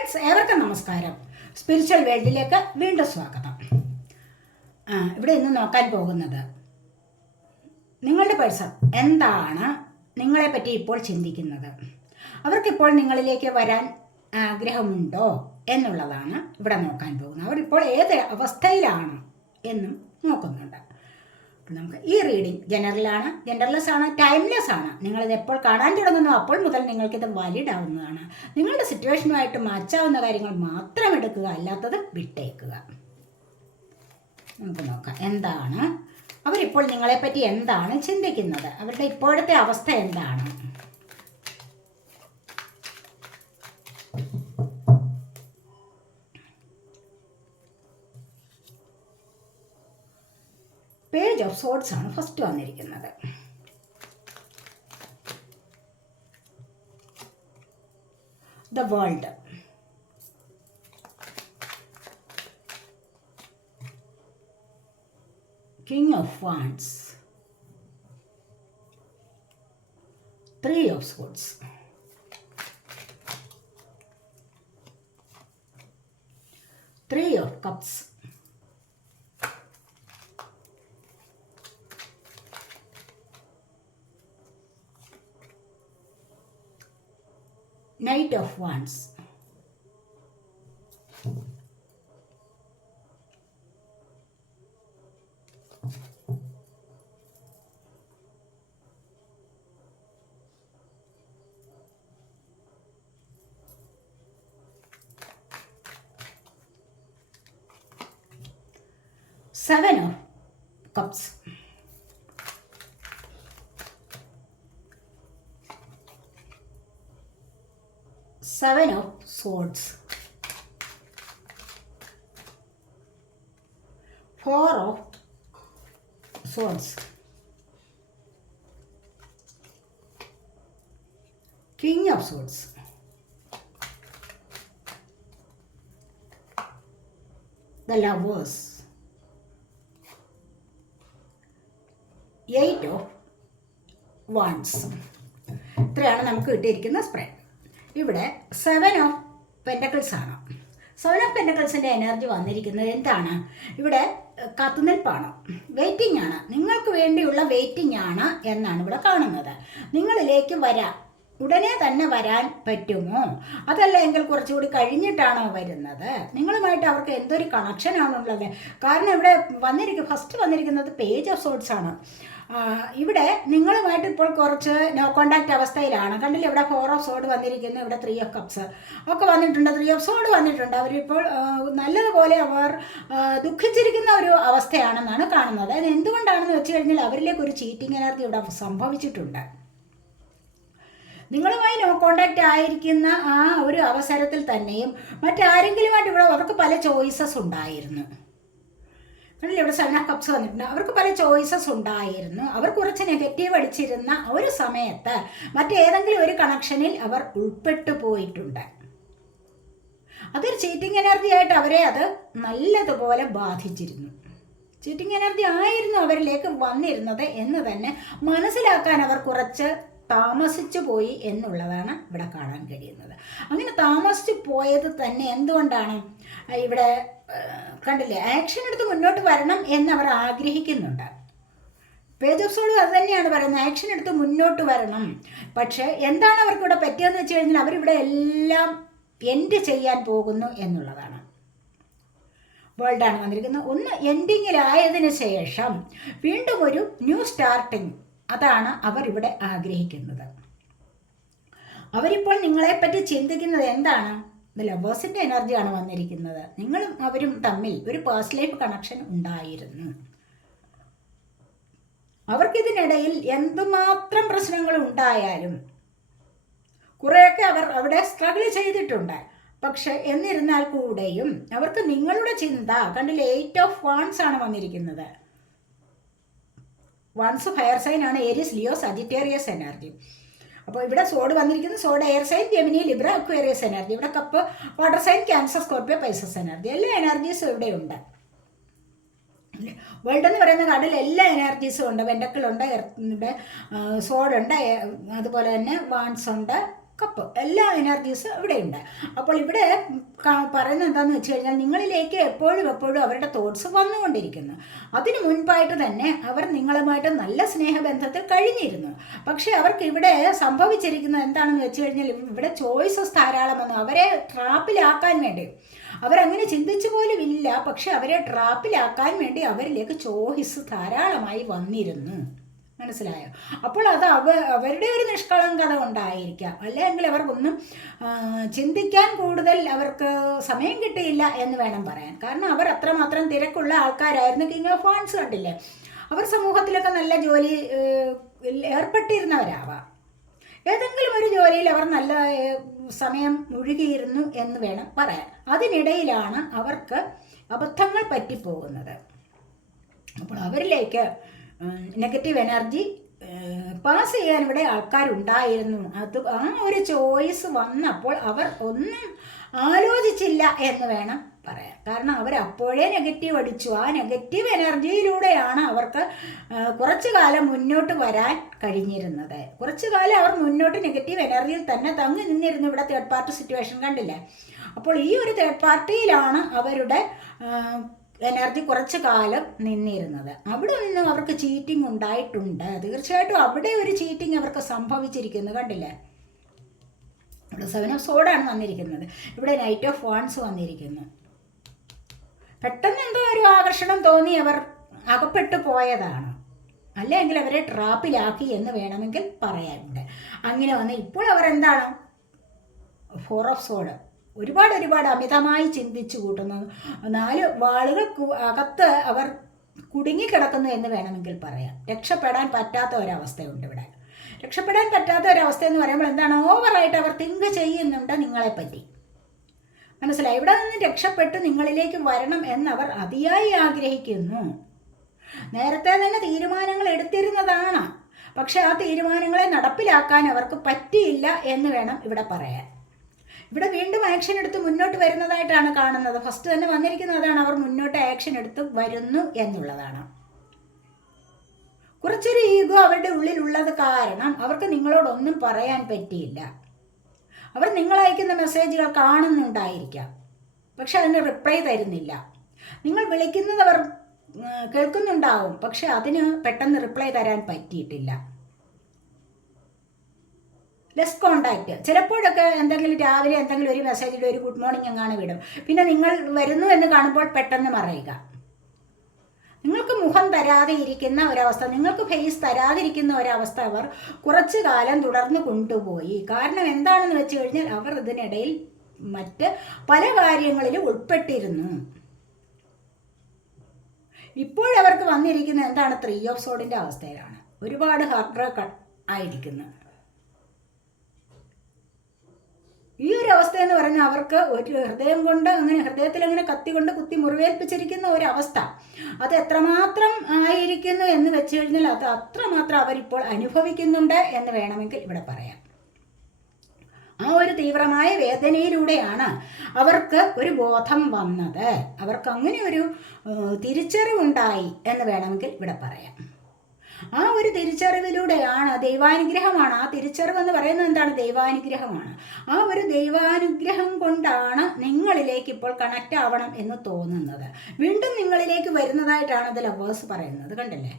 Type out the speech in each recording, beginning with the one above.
Friends, ഏവർക്കും നമസ്കാരം. Spiritual വേൾഡിലേക്ക് വീണ്ടും സ്വാഗതം. ഇവിടെ ഇന്ന് നോക്കാൻ പോകുന്നത് നിങ്ങളുടെ പേഴ്സൺ എന്താണ് നിങ്ങളെപ്പറ്റി ഇപ്പോൾ ചിന്തിക്കുന്നത്, അവർക്കിപ്പോൾ നിങ്ങളിലേക്ക് വരാൻ ആഗ്രഹമുണ്ടോ എന്നുള്ളതാണ് ഇവിടെ നോക്കാൻ പോകുന്നത്. അവരിപ്പോൾ ഏത് അവസ്ഥയിലാണ് എന്നും നോക്കുന്നുണ്ട്. നമുക്ക് ഈ റീഡിംഗ് ജനറലാണ്, ജെൻഡർലെസ് ആണ്, ടൈംലെസ് ആണ്. നിങ്ങളിത് എപ്പോൾ കാണാൻ തുടങ്ങുന്നു അപ്പോൾ മുതൽ നിങ്ങൾക്കിത് വാലിഡ് ആവുന്നതാണ്. നിങ്ങളുടെ സിറ്റുവേഷനുമായിട്ട് മാച്ചാവുന്ന കാര്യങ്ങൾ മാത്രം എടുക്കുക, അല്ലാത്തത് വിട്ടേക്കുക. നമുക്ക് നോക്കാം എന്താണ് അവരിപ്പോൾ നിങ്ങളെപ്പറ്റി എന്താണ് ചിന്തിക്കുന്നത്, അവരുടെ ഇപ്പോഴത്തെ അവസ്ഥ എന്താണ്. പേജ് ഓഫ് സോർഡ്സ് ആണ് ഫസ്റ്റ് വന്നിരിക്കുന്നത്. The world, king of wands, three of swords, three of cups, Knight of Wands, Seven of Cups, Seven of Swords, Four of Swords, King of Swords, the Lovers, Eight of Wands. ഇത്രയാണ് നമുക്ക് കിട്ടിയിരിക്കുന്ന spread. ഇവിടെ seven of pentacles ആണ്. Seven of പെൻറ്റക്കിൾസിൻ്റെ energy വന്നിരിക്കുന്നത് എന്താണ്? ഇവിടെ കാത്തുനിൽപ്പാണ്, waiting ആണ്, നിങ്ങൾക്ക് വേണ്ടിയുള്ള വെയിറ്റിംഗ് ആണ് എന്നാണ് ഇവിടെ കാണുന്നത്. നിങ്ങളിലേക്ക് വരാം, ഉടനെ തന്നെ വരാൻ പറ്റുമോ, അതല്ല എങ്കിൽ കുറച്ചുകൂടി കഴിഞ്ഞിട്ടാണോ വരുന്നത്? നിങ്ങളുമായിട്ട് അവർക്ക് എന്തൊരു കണക്ഷനാണുള്ളത്? കാരണം ഇവിടെ ഫസ്റ്റ് വന്നിരിക്കുന്നത് പേജ് ഓഫ് സോർഡ്സ് ആണ്. ഇവിടെ നിങ്ങളുമായിട്ട് ഇപ്പോൾ കുറച്ച് നോ കോണ്ടാക്റ്റ് അവസ്ഥയിലാണ്. കണ്ടില്ല, ഇവിടെ ഫോർ ഓഫ് സോഡ് വന്നിരിക്കുന്നു, ഇവിടെ ത്രീ ഓഫ് കപ്സ് ഒക്കെ വന്നിട്ടുണ്ട്, ത്രീ ഓഫ് സോഡ് വന്നിട്ടുണ്ട്. അവരിപ്പോൾ നല്ലതുപോലെ അവർ ദുഃഖിച്ചിരിക്കുന്ന ഒരു അവസ്ഥയാണെന്നാണ് കാണുന്നത്. അത് എന്തുകൊണ്ടാണെന്ന് വെച്ച് കഴിഞ്ഞാൽ അവരിലേക്ക് ഒരു ചീറ്റിംഗ് എനർജി ഇവിടെ സംഭവിച്ചിട്ടുണ്ട്. നിങ്ങളുമായി നോ കോണ്ടാക്റ്റ് ആയിരിക്കുന്ന ആ ഒരു അവസരത്തിൽ തന്നെയും മറ്റാരെങ്കിലുമായിട്ട് ഇവിടെ അവർക്ക് പല ചോയ്സസ് ഉണ്ടായിരുന്നു. കണ്ടില്ല, ഇവിടെ സെവൻ ഓഫ് കപ്സ് വന്നിട്ടുണ്ട്. അവർക്ക് പല ചോയ്സസ് ഉണ്ടായിരുന്നു. അവർ കുറച്ച് നെഗറ്റീവ് അടിച്ചിരുന്ന ഒരു സമയത്ത് മറ്റേതെങ്കിലും ഒരു കണക്ഷനിൽ അവർ ഉൾപ്പെട്ടു പോയിട്ടുണ്ട്. അതൊരു ചീറ്റിംഗ് എനർജി ആയിട്ട് അവരെ അത് നല്ലതുപോലെ ബാധിച്ചിരുന്നു. ചീറ്റിംഗ് എനർജി ആയിരുന്നു അവരിലേക്ക് വന്നിരുന്നത് എന്ന് തന്നെ മനസ്സിലാക്കാൻ അവർ കുറച്ച് താമസിച്ചു പോയി എന്നുള്ളതാണ് ഇവിടെ കാണാൻ കഴിയുന്നത്. അങ്ങനെ താമസിച്ചു പോയത് തന്നെ എന്തുകൊണ്ടാണ്? ഇവിടെ കണ്ടില്ലേ, ആക്ഷൻ എടുത്ത് മുന്നോട്ട് വരണം എന്നവർ ആഗ്രഹിക്കുന്നുണ്ട്. പേജ് ഓഫ് സോഡ് അത് തന്നെയാണ് പറയുന്നത്, ആക്ഷൻ എടുത്ത് മുന്നോട്ട് വരണം. പക്ഷേ എന്താണ് അവർക്ക് ഇവിടെ പറ്റിയെന്ന് വെച്ച് കഴിഞ്ഞാൽ അവരിവിടെ എല്ലാം എൻഡ് ചെയ്യാൻ പോകുന്നു എന്നുള്ളതാണ്. വേൾഡാണ് വന്നിരിക്കുന്നത്. ഒന്ന് എൻഡിങ്ങിലായതിനു ശേഷം വീണ്ടും ഒരു ന്യൂ സ്റ്റാർട്ടിങ്, അതാണ് അവർ ഇവിടെ ആഗ്രഹിക്കുന്നത്. അവരിപ്പോൾ നിങ്ങളെപ്പറ്റി ചിന്തിക്കുന്നത് എന്താണ്? ലവേഴ്സിൻ്റെ എനർജിയാണ് വന്നിരിക്കുന്നത്. നിങ്ങളും അവരും തമ്മിൽ ഒരു പേഴ്സണൽ ലൈഫ് കണക്ഷൻ ഉണ്ടായിരുന്നു. അവർക്കിതിനിടയിൽ എന്തുമാത്രം പ്രശ്നങ്ങൾ ഉണ്ടായാലും കുറേയൊക്കെ അവർ അവിടെ സ്ട്രഗിൾ ചെയ്തിട്ടുണ്ട്. പക്ഷെ എന്നിരുന്നാൽ കൂടെയും അവർക്ക് നിങ്ങളുടെ ചിന്ത കണ്ടില്ല, എയ്റ്റ് ഓഫ് വാൻഡ്സ് ആണ് വന്നിരിക്കുന്നത്. വാൻഡ്സ് ഫയർ സൈൻ ആണ്, ഏരിയസ്, ലിയോ, സജിറ്റേറിയസ് എനർജി. അപ്പോൾ ഇവിടെ സോഡ് വന്നിരിക്കുന്നത് sword air sign, Gemini, Libra, Aquarius energy. ഇവിടെ cup water sign, Cancer, Scorpio, Pisces energy. എല്ലാ എനർജീസും ഇവിടെയുണ്ട്. വേൾഡ് എന്ന് പറയുന്ന കാർഡിൽ എല്ലാ എനർജീസും ഉണ്ട്. പെൻഡക്കിളുണ്ട്, സോഡുണ്ട്, അതുപോലെ തന്നെ വാൺസ് ഉണ്ട്, കപ്പ് എല്ലാ എനർജീസും ഇവിടെയുണ്ട്. അപ്പോൾ ഇവിടെ പറയുന്നത് എന്താണെന്ന് വെച്ച് കഴിഞ്ഞാൽ നിങ്ങളിലേക്ക് എപ്പോഴും അവരുടെ തോട്ട്സ് വന്നുകൊണ്ടിരിക്കുന്നു. അതിനു മുൻപായിട്ട് തന്നെ അവർ നിങ്ങളുമായിട്ട് നല്ല സ്നേഹബന്ധത്തിൽ കഴിഞ്ഞിരുന്നു. പക്ഷേ അവർക്ക് ഇവിടെ സംഭവിച്ചിരിക്കുന്നത് എന്താണെന്ന് വെച്ച് കഴിഞ്ഞാൽ ഇവിടെ ചോയ്സസ് ധാരാളം വന്നു. അവരെ ട്രാപ്പിലാക്കാൻ വേണ്ടി അവരങ്ങനെ ചിന്തിച്ചു പോലും ഇല്ല, പക്ഷെ അവരെ ട്രാപ്പിലാക്കാൻ വേണ്ടി അവരിലേക്ക് ചോയ്സ് ധാരാളമായി വന്നിരുന്നു. മനസ്സിലായോ? അപ്പോൾ അത് അവരുടെ ഒരു നിഷ്കളങ്കത കൊണ്ടായിരിക്കാം, അല്ലെങ്കിൽ അവർക്കൊന്നും ചിന്തിക്കാൻ കൂടുതൽ അവർക്ക് സമയം കിട്ടിയില്ല എന്ന് വേണം പറയാൻ. കാരണം അവർ അത്രമാത്രം തിരക്കുള്ള ആൾക്കാരായിരുന്നു. കിങ് ഓഫ് വാൻസ് കണ്ടില്ലേ, അവർ സമൂഹത്തിലൊക്കെ നല്ല ജോലി ഏർപ്പെട്ടിരുന്നവരാവാം. ഏതെങ്കിലും ഒരു ജോലിയിൽ അവർ നല്ല സമയം മുഴുകിയിരുന്നു എന്ന് വേണം പറയാൻ. അതിനിടയിലാണ് അവർക്ക് അബദ്ധങ്ങൾ പറ്റിപ്പോകുന്നത്. അപ്പോൾ അവരിലേക്ക് നെഗറ്റീവ് എനർജി പാസ് ചെയ്യാൻ ഇവിടെ ആൾക്കാരുണ്ടായിരുന്നു. അത് ആ ഒരു ചോയ്സ് വന്നപ്പോൾ അവർ ഒന്നും ആലോചിച്ചില്ല എന്ന് വേണം പറയാം. കാരണം അവരപ്പോഴേ നെഗറ്റീവ് അടിച്ചു. ആ നെഗറ്റീവ് എനർജിയിലൂടെയാണ് അവർക്ക് കുറച്ചു കാലം മുന്നോട്ട് വരാൻ കഴിഞ്ഞിരുന്നത്. കുറച്ചു കാലം അവർ മുന്നോട്ട് നെഗറ്റീവ് എനർജിയിൽ തന്നെ തങ്ങി നിന്നിരുന്നു. ഇവിടെ തേർഡ് പാർട്ടി സിറ്റുവേഷൻ കണ്ടില്ലേ. അപ്പോൾ ഈ ഒരു തേർഡ് പാർട്ടിയിലാണ് അവരുടെ എനർജി കുറച്ചു കാലം നിന്നിരുന്നത്. അവിടെ നിന്നും അവർക്ക് ചീറ്റിംഗ് ഉണ്ടായിട്ടുണ്ട്. തീർച്ചയായിട്ടും അവിടെ ഒരു ചീറ്റിംഗ് അവർക്ക് സംഭവിച്ചിരിക്കുന്നു. കണ്ടില്ലേ, ഇവിടെ 7 ഓഫ് സോഡാണ് വന്നിരിക്കുന്നത്, ഇവിടെ നൈറ്റ് ഓഫ് വാൻസ് വന്നിരിക്കുന്നു. പെട്ടെന്ന് എന്തോ ഒരു ആകർഷണം തോന്നി അവർ അകപ്പെട്ടു പോയതാണ്, അല്ലെങ്കിൽ അവരെ ട്രാപ്പിലാക്കി എന്ന് വേണമെങ്കിൽ പറയാനുണ്ട്. അങ്ങനെ വന്ന് ഇപ്പോൾ അവർ എന്താണ്, 4 ഓഫ് സോഡ്, ഒരുപാട് അമിതമായി ചിന്തിച്ചു കൂട്ടുന്നു. 4 വാളുകൾ അകത്ത് അവർ കുടുങ്ങിക്കിടക്കുന്നു എന്ന് വേണമെങ്കിൽ പറയാം. രക്ഷപ്പെടാൻ പറ്റാത്ത ഒരവസ്ഥയുണ്ട് ഇവിടെ. രക്ഷപ്പെടാൻ പറ്റാത്ത ഒരവസ്ഥ എന്ന് പറയുമ്പോൾ എന്താണ്, ഓവറായിട്ട് അവർ തിങ്ക് ചെയ്യുന്നുണ്ട് നിങ്ങളെപ്പറ്റി. മനസ്സിലായി? ഇവിടെ നിന്ന് രക്ഷപ്പെട്ട് നിങ്ങളിലേക്ക് വരണം എന്നവർ അതിയായി ആഗ്രഹിക്കുന്നു. നേരത്തെ തന്നെ തീരുമാനങ്ങൾ എടുത്തിരുന്നതാണ്, പക്ഷെ ആ തീരുമാനങ്ങളെ നടപ്പിലാക്കാൻ അവർക്ക് പറ്റിയില്ല എന്ന് വേണം ഇവിടെ പറയാൻ. ഇവിടെ വീണ്ടും ആക്ഷൻ എടുത്ത് മുന്നോട്ട് വരുന്നതായിട്ടാണ് കാണുന്നത്. ഫസ്റ്റ് തന്നെ വന്നിരിക്കുന്നതാണ്, അവർ മുന്നോട്ട് ആക്ഷൻ എടുത്ത് വരുന്നു എന്നുള്ളതാണ്. കുറച്ചൊരു ഈഗോ അവരുടെ ഉള്ളിലുള്ളത് കാരണം അവർക്ക് നിങ്ങളോടൊന്നും പറയാൻ പറ്റിയില്ല. അവർ നിങ്ങൾ അയക്കുന്ന മെസ്സേജുകൾ കാണുന്നുണ്ടായിരിക്കാം, പക്ഷെ അതിന് റിപ്ലൈ തരുന്നില്ല. നിങ്ങൾ വിളിക്കുന്നത് അവർ കേൾക്കുന്നുണ്ടാവും, പക്ഷെ അതിന് പെട്ടെന്ന് റിപ്ലൈ തരാൻ പറ്റിയിട്ടില്ല. Less contact. ചിലപ്പോഴൊക്കെ എന്തെങ്കിലും രാവിലെ എന്തെങ്കിലും ഒരു മെസ്സേജിൽ ഒരു ഗുഡ് മോർണിംഗ് എങ്ങാണ് വിടും, പിന്നെ നിങ്ങൾ വരുന്നു എന്ന് കാണുമ്പോൾ പെട്ടെന്ന് മറയുക. നിങ്ങൾക്ക് മുഖം തരാതെ ഇരിക്കുന്ന ഒരവസ്ഥ, നിങ്ങൾക്ക് ഫേസ് തരാതിരിക്കുന്ന ഒരവസ്ഥ അവർ കുറച്ചു കാലം തുടർന്ന് കൊണ്ടുപോയി. കാരണം എന്താണെന്ന് വെച്ച് കഴിഞ്ഞാൽ അവർ ഇതിനിടയിൽ മറ്റ് പല കാര്യങ്ങളിലും ഉൾപ്പെട്ടിരുന്നു. ഇപ്പോഴവർക്ക് വന്നിരിക്കുന്നത് എന്താണ്, 3 ഓഫ് സോഡിൻ്റെ അവസ്ഥയിലാണ്. ഒരുപാട് ഹാർട്ട് ബ്രേക്ക് ആയിരിക്കുന്നു. ഈ ഒരു അവസ്ഥ എന്ന് പറഞ്ഞാൽ അവർക്ക് ഒരു ഹൃദയം കൊണ്ട് അങ്ങനെ ഹൃദയത്തിൽ അങ്ങനെ കത്തി കൊണ്ട് കുത്തി മുറിവേൽപ്പിച്ചിരിക്കുന്ന ഒരവസ്ഥ. അത് എത്രമാത്രം ആയിരിക്കുന്നു എന്ന് വെച്ച് കഴിഞ്ഞാൽ അത് അത്രമാത്രം അവരിപ്പോൾ അനുഭവിക്കുന്നുണ്ട് എന്ന് വേണമെങ്കിൽ ഇവിടെ പറയാം. ആ ഒരു തീവ്രമായ വേദനയിലൂടെയാണ് അവർക്ക് ഒരു ബോധം വന്നത്. അവർക്ക് അങ്ങനെ ഒരു തിരിച്ചറിവുണ്ടായി എന്ന് വേണമെങ്കിൽ ഇവിടെ പറയാം. ആ ഒരു തിരിച്ചറിവിലൂടെയാണ്, ദൈവാനുഗ്രഹമാണ് ആ തിരിച്ചറിവ് എന്ന് പറയുന്നത്. എന്താണ്? ദൈവാനുഗ്രഹമാണ്. ആ ഒരു ദൈവാനുഗ്രഹം കൊണ്ടാണ് നിങ്ങളിലേക്ക് ഇപ്പോൾ കണക്റ്റ് ആവണം എന്ന് തോന്നുന്നത്. വീണ്ടും നിങ്ങളിലേക്ക് വരുന്നതായിട്ടാണ് ഇത് ലവേഴ്സ് പറയുന്നത്. കണ്ടല്ലേ?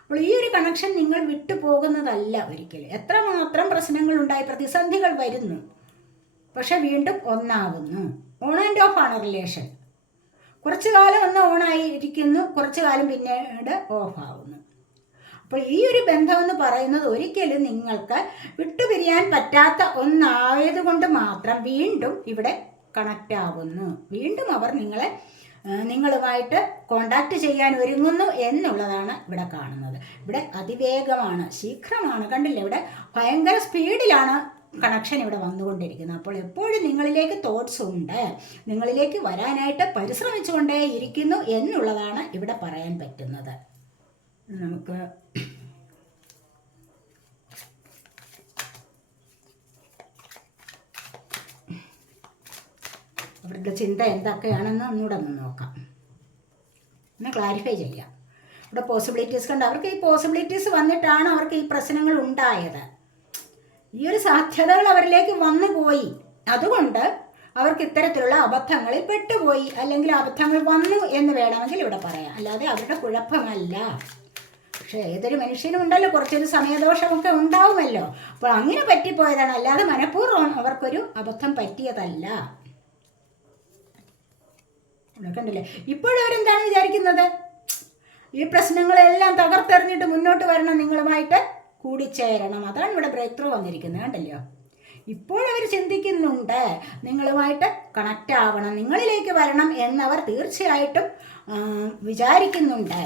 അപ്പോൾ ഈ ഒരു കണക്ഷൻ നിങ്ങൾ വിട്ടു പോകുന്നതല്ല ഒരിക്കലും. എത്രമാത്രം പ്രശ്നങ്ങളുണ്ടായി, പ്രതിസന്ധികൾ വരുന്നു, പക്ഷെ വീണ്ടും ഒന്നാകുന്നു. ഓൺ ആൻഡ് ഓഫ് ആണ് റിലേഷൻ. കുറച്ചു കാലം ഒന്ന് ഓണായിരിക്കുന്നു, കുറച്ചു കാലം പിന്നീട് ഓഫ് ആവുന്നു. അപ്പോൾ ഈ ഒരു ബന്ധമെന്ന് പറയുന്നത് ഒരിക്കലും നിങ്ങൾക്ക് വിട്ടുപിരിയാൻ പറ്റാത്ത ഒന്നായതുകൊണ്ട് മാത്രം വീണ്ടും ഇവിടെ കണക്റ്റ് ആവുന്നു. വീണ്ടും അവർ നിങ്ങളുമായിട്ട് കോണ്ടാക്ട് ചെയ്യാൻ ഒരുങ്ങുന്നു എന്നുള്ളതാണ് ഇവിടെ കാണുന്നത്. ഇവിടെ അതിവേഗമാണ്, ശീഘ്രമാണ്. കണ്ടില്ലേ, ഇവിടെ ഭയങ്കര സ്പീഡിലാണ് കണക്ഷൻ ഇവിടെ വന്നുകൊണ്ടിരിക്കുന്നത്. അപ്പോൾ എപ്പോഴും നിങ്ങളിലേക്ക് തോട്ട്സ് ഉണ്ട്, നിങ്ങളിലേക്ക് വരാനായിട്ട് പരിശ്രമിച്ചുകൊണ്ടേ ഇരിക്കുന്നു എന്നുള്ളതാണ് ഇവിടെ പറയാൻ പറ്റുന്നത്. നമുക്ക് അവരുടെ ചിന്ത എന്തൊക്കെയാണെന്ന് ഒന്നുകൂടെ ഒന്ന് നോക്കാം, ഒന്ന് ക്ലാരിഫൈ ചെയ്യാം. ഇവിടെ പോസിബിലിറ്റീസ് കണ്ട് അവർക്ക് ഈ പോസിബിലിറ്റീസ് വന്നിട്ടാണ് അവർക്ക് ഈ പ്രശ്നങ്ങൾ ഉണ്ടായത്. ഈ ഒരു സാധ്യതകൾ അവരിലേക്ക് വന്നു പോയി. അതുകൊണ്ട് അവർക്ക് ഇത്തരത്തിലുള്ള അബദ്ധങ്ങളിൽ പെട്ടുപോയി, അല്ലെങ്കിൽ അബദ്ധങ്ങൾ വന്നു എന്ന് വേണമെങ്കിൽ ഇവിടെ പറയാം. അല്ലാതെ അവരുടെ കുഴപ്പമല്ല. പക്ഷേ ഏതൊരു മനുഷ്യനും ഉണ്ടല്ലോ കുറച്ചൊരു സമയദോഷമൊക്കെ ഉണ്ടാവുമല്ലോ. അപ്പോൾ അങ്ങനെ പറ്റിപ്പോയതാണ്, അല്ലാതെ മനഃപൂർവ്വം അവർക്കൊരു അബദ്ധം പറ്റിയതല്ല. കണ്ടില്ലേ? ഇപ്പോഴവരെന്താണ് വിചാരിക്കുന്നത്? ഈ പ്രശ്നങ്ങളെല്ലാം തകർത്തെറിഞ്ഞിട്ട് മുന്നോട്ട് വരണം, നിങ്ങളുമായിട്ട് കൂടിച്ചേരണം. അതാണ് ഇവിടെ ബ്രേക്ക് ത്രൂ വന്നിരിക്കുന്നത്. കണ്ടല്ലോ? ഇപ്പോഴവർ ചിന്തിക്കുന്നുണ്ട് നിങ്ങളുമായിട്ട് കണക്റ്റ് ആവണം, നിങ്ങളിലേക്ക് വരണം എന്നവർ തീർച്ചയായിട്ടും വിചാരിക്കുന്നുണ്ട്.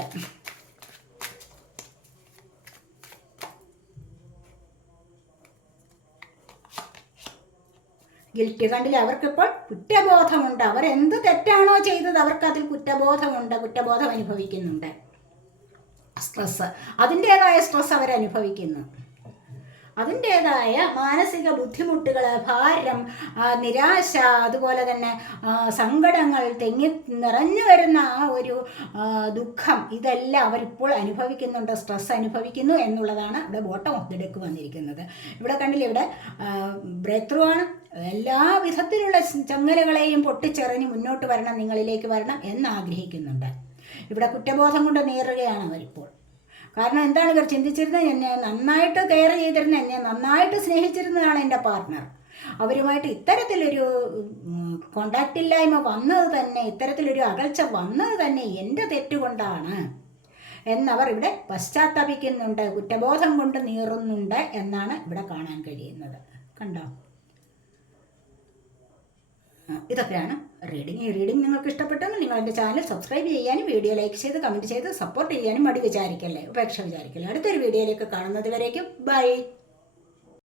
ഗിൽറ്റി കണ്ടില്ല? അവർക്കിപ്പോൾ കുറ്റബോധമുണ്ട്. അവർ എന്ത് തെറ്റാണോ ചെയ്തത് അവർക്കതിൽ കുറ്റബോധമുണ്ട്, കുറ്റബോധം അനുഭവിക്കുന്നുണ്ട്. സ്ട്രെസ്, അതിൻ്റേതായ സ്ട്രെസ് അവരനുഭവിക്കുന്നു. അതിൻ്റേതായ മാനസിക ബുദ്ധിമുട്ടുകൾ, ഭാരം, നിരാശ, അതുപോലെ തന്നെ സങ്കടങ്ങൾ, നിറഞ്ഞു വരുന്ന ആ ഒരു ദുഃഖം, ഇതെല്ലാം അവരിപ്പോൾ അനുഭവിക്കുന്നുണ്ട്, സ്ട്രെസ് അനുഭവിക്കുന്നു എന്നുള്ളതാണ് ഇവിടെ ബോട്ടം ഓഫ് ദി ഡെക്ക് വന്നിരിക്കുന്നത്. ഇവിടെ കണ്ടില്ല? ഇവിടെ ബ്രേക്ക് ത്രൂ ആണ്. എല്ലാ വിധത്തിലുള്ള ചങ്ങലകളെയും പൊട്ടിച്ചെറിഞ്ഞ് മുന്നോട്ട് വരണം, നിങ്ങളിലേക്ക് വരണം എന്നാഗ്രഹിക്കുന്നുണ്ട്. ഇവിടെ കുറ്റബോധം കൊണ്ട് നേറുകയാണ് അവരിപ്പോൾ. കാരണം എന്താണ് ഇവർ ചിന്തിച്ചിരുന്നത്? എന്നെ നന്നായിട്ട് കെയർ ചെയ്തിരുന്ന, എന്നെ നന്നായിട്ട് സ്നേഹിച്ചിരുന്നതാണ് എൻ്റെ പാർട്ട്ണർ. അവരുമായിട്ട് ഇത്തരത്തിലൊരു കോണ്ടാക്റ്റ് ഇല്ലായ്മ വന്നത് തന്നെ, ഇത്തരത്തിലൊരു അകൽച്ച വന്നത് തന്നെ എൻ്റെ തെറ്റുകൊണ്ടാണ് എന്നവർ ഇവിടെ പശ്ചാത്തപിക്കുന്നുണ്ട്, കുറ്റബോധം കൊണ്ട് നീറുന്നുണ്ട് എന്നാണ് ഇവിടെ കാണാൻ കഴിയുന്നത്. കണ്ടോ? ഇതൊക്കെയാണ് റീഡിങ്. ഈ റീഡിങ് നിങ്ങൾക്ക് ഇഷ്ടപ്പെട്ടെങ്കിൽ നിങ്ങൾ എൻ്റെ ചാനൽ സബ്സ്ക്രൈബ് ചെയ്യാനും വീഡിയോ ലൈക്ക് ചെയ്ത് കമൻറ്റ് ചെയ്ത് സപ്പോർട്ട് ചെയ്യാനും മടി വിചാരിക്കല്ലേ, ഉപേക്ഷ വിചാരിക്കല്ലേ. അടുത്തൊരു വീഡിയോയിലേക്ക് കാണുന്നത് വരേക്കും ബൈ.